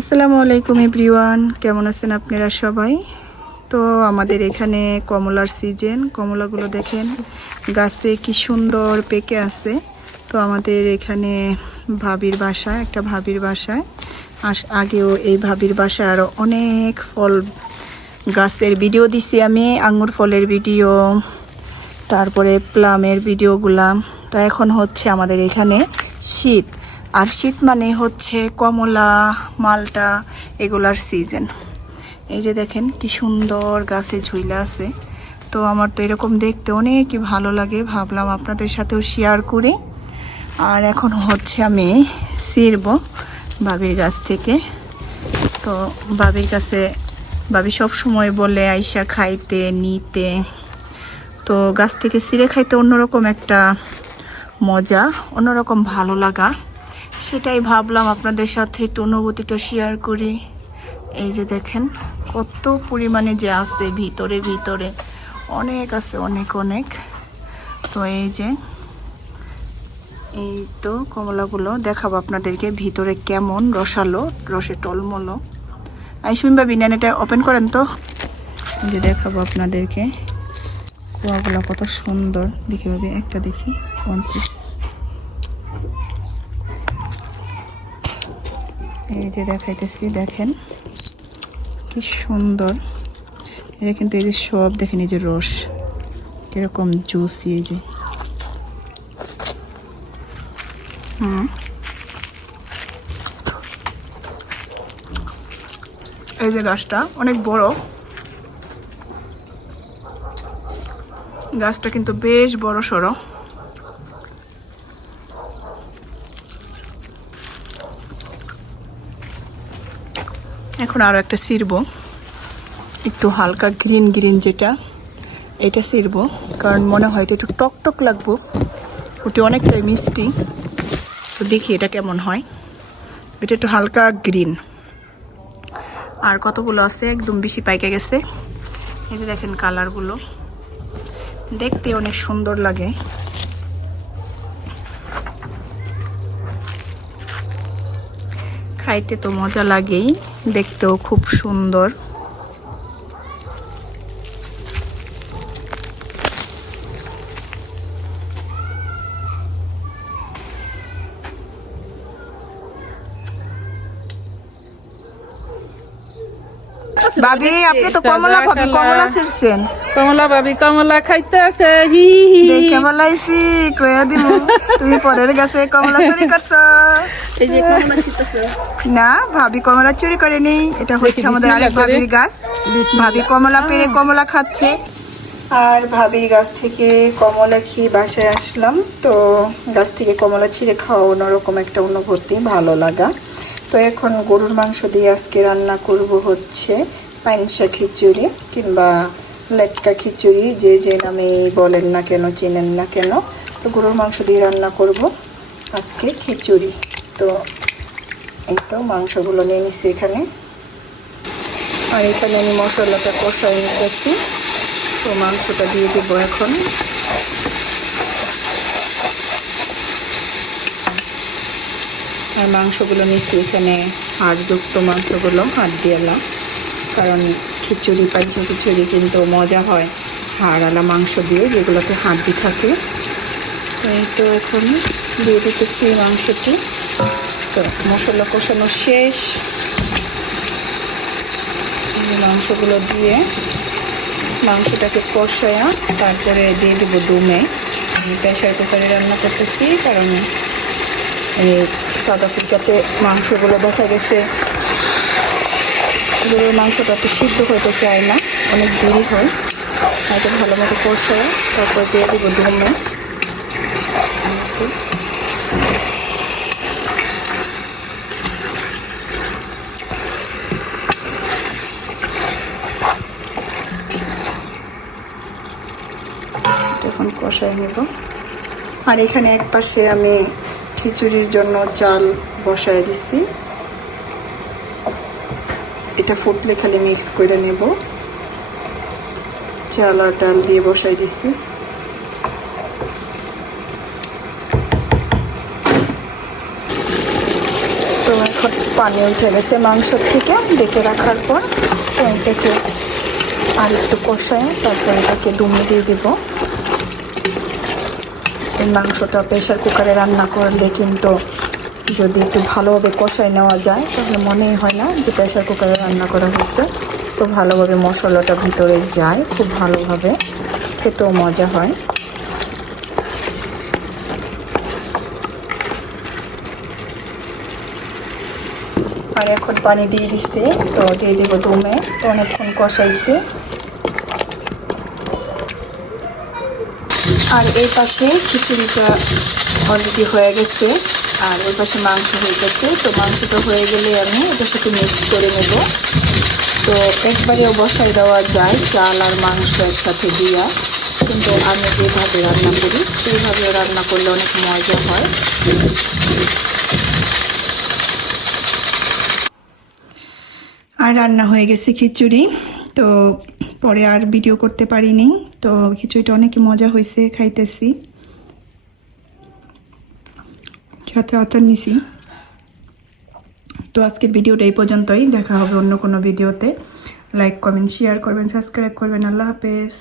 আসসালামু আলাইকুম এভরিওয়ান, কেমন আছেন আপনারা সবাই? তো আমাদের এখানে কমলার সিজন। কমলাগুলো দেখেন গাছে কি সুন্দর পেকে আছে। তো আমাদের এখানে ভাবির বাসায়, একটা ভাবির বাসায় আগেও এই ভাবির বাসায় আরও অনেক ফল গাছের ভিডিও দিছি আমি, আঙ্গুর ফলের ভিডিও, তারপরে প্লামের ভিডিওগুলা। তো এখন হচ্ছে আমাদের এখানে শীত, আর শীত মানে হচ্ছে কমলা, মালটা এগুলার সিজন। এই যে দেখেন কি সুন্দর গাছে ঝুইলা আছে। তো আমার তো এরকম দেখতে অনেকই ভালো লাগে, ভাবলাম আপনাদের সাথেও শেয়ার করি। আর এখন হচ্ছে আমি ছিঁড়ব ভাবির গাছ থেকে। তো ভাবির কাছে ভাবি সব সময় বলে আইসা খাইতে নিতে। তো গাছ থেকে ছিঁড়ে খাইতে অন্যরকম একটা মজা, অন্যরকম ভালো লাগা, সেটাই ভাবলাম আপনাদের সাথে একটু অনুভূতিটা শেয়ার করি। এই যে দেখেন কত পরিমাণে যে আছে, ভিতরে ভিতরে অনেক আছে, অনেক অনেক। তো এই তো কমলাগুলো দেখাবো আপনাদেরকে ভিতরে কেমন রসালো, রসে টলমলো। আইসুম বা বিনান এটা ওপেন করেন তো, যে দেখাবো আপনাদেরকে কুয়াগুলো কত সুন্দর। দেখি ভাবি একটা দেখি, ওয়ান পিস। এই যে দেখাইতেছি, দেখেন কি সুন্দর। এটা কিন্তু এই যে সব দেখেন, এই যে রস কিরকম জুসি। এই যে এই যে গাছটা অনেক বড়, গাছটা কিন্তু বেশ বড় সড়ো। এখন আরো একটা ছিঁড়বো, একটু হালকা গ্রিন গ্রিন যেটা, এটা ছিঁড়বো, কারণ মনে হয় এটা একটু টক টক লাগবো, ওটি অনেকটাই মিষ্টি। তো দেখি এটা কেমন হয়। এটা একটু হালকা গ্রিন, আর কতগুলো আছে একদম বেশি পাইকে গেছে। এই যে দেখেন কালারগুলো দেখতে অনেক সুন্দর লাগে। খাইতে তো মজা লাগেই, দেখতেও খুব সুন্দর। ভাবি আপনি তো কমলা, ভাবি কমলা ছিড়ছেন। কমলা ভাবি কমলা খাইতে আছে, হি হি দেখে বলাইছি কইয়া দিব তুমি পরের গাছে কমলা চুরি করছো। এই যে কমলা ছিড়তেছো না, ভাবি কমলা চুরি করেনি, এটা হচ্ছে আমাদের আরেক ভাবির গাছ। ভাবি কমলা পেরে কমলা খাচ্ছে। আর ভাবির গাছ থেকে কমলা খেয়ে বাসায় আসলাম। তো গাছ থেকে কমলা ছিঁড়ে খাওয়া অন্যরকম একটা অনুভূতি, ভালো লাগা। তো এখন গরুর মাংস দিয়ে আজকে রান্না করব হচ্ছে পাইনসা খিচুড়ি কিংবা লেটকা খিচুড়ি, যে যে নামে বলেন না কেন, চেনেন না কেন। তো গরুর মাংস দিয়ে রান্না করব আজকে খিচুড়ি। তো এই তো মাংসগুলো নিয়ে নিচ্ছি এখানে, আর এখানে আমি মশলাটা কষাই নিতেছি। তো মাংসটা দিয়ে দেবো এখন। আর মাংসগুলো নিচ্ছি এখানে হাড়যুক্ত মাংসগুলো, হাড় দিয়ালা, কারণ খিচুড়ি, পাইনসা খিচুড়ি কিন্তু মজা হয় হাড়ওয়ালা মাংস দিয়ে, যেগুলোতে হাড্ডি থাকে। তো এই তো এখন দিয়ে দিতেছি মাংসটি। তো মশলা কষানো শেষ, মাংসগুলো দিয়ে মাংসটাকে কষায়া তারপরে দিয়ে দেবো দমে। আমি প্রেশার কুকারে রান্না করতেছি, কারণ এই সাউথ আফ্রিকাতে মাংসগুলো দেখা গেছে গরুর মাংসটা তো সিদ্ধ হতে চায় না, অনেক দেরি হয়। হয়তো ভালো মতো কষায় তারপর দিয়ে দেবো দমে। এখন কষাই নেব। আর এখানে এক পাশে আমি খিচুড়ির জন্য চাল বসায় দিছি, এটা ফুটলে খালি মিক্স করে নেব। চাল আর ডাল দিয়ে বসাই দিছি। তো এখন পানি উঠে গেছে মাংস থেকে ডেকে রাখার পর। তো এটাকে আর একটু কষায় তারপর এটাকে দমে দিয়ে দেব। এই মাংসটা প্রেশার কুকারে রান্না করলে কিন্তু যদি একটু ভালোভাবে কষায় নেওয়া যায় তাহলে মনেই হয় না যে প্রেশার কুকারে রান্না করা হয়েছে। তো ভালোভাবে মশলাটা ভিতরে যায় খুব ভালোভাবে, খেতেও মজা হয়। আর এখন পানি দিয়ে দিচ্ছি, তো দিয়ে দেবো দমে। তো অনেকক্ষণ কষাইছি। আর এই পাশে খিচুড়িটা অলরেডি হয়ে গেছে, আর ওই পাশে মাংস হয়ে গেছে। তো মাংসটা হয়ে গেলে আমি এটার সাথে মিক্স করে নেব। তো একবারেও বসাই দেওয়া যায় চাল আর মাংস একসাথে দিয়া, কিন্তু আমি যেভাবে রান্না করি সেইভাবে রান্না করলে অনেক মজা হয়। আর রান্না হয়ে গেছে খিচুড়ি। তো পরে আর ভিডিও করতে পারিনি। তো খিচুড়িটা অনেক মজা হয়েছে, খাইতেছি সাথে আচার নিছি। তো আজকের ভিডিওটা এই পর্যন্তই, দেখা হবে অন্য কোনো ভিডিওতে। লাইক কমেন্ট শেয়ার করবেন, সাবস্ক্রাইব করবেন। আল্লাহ হাফেজ।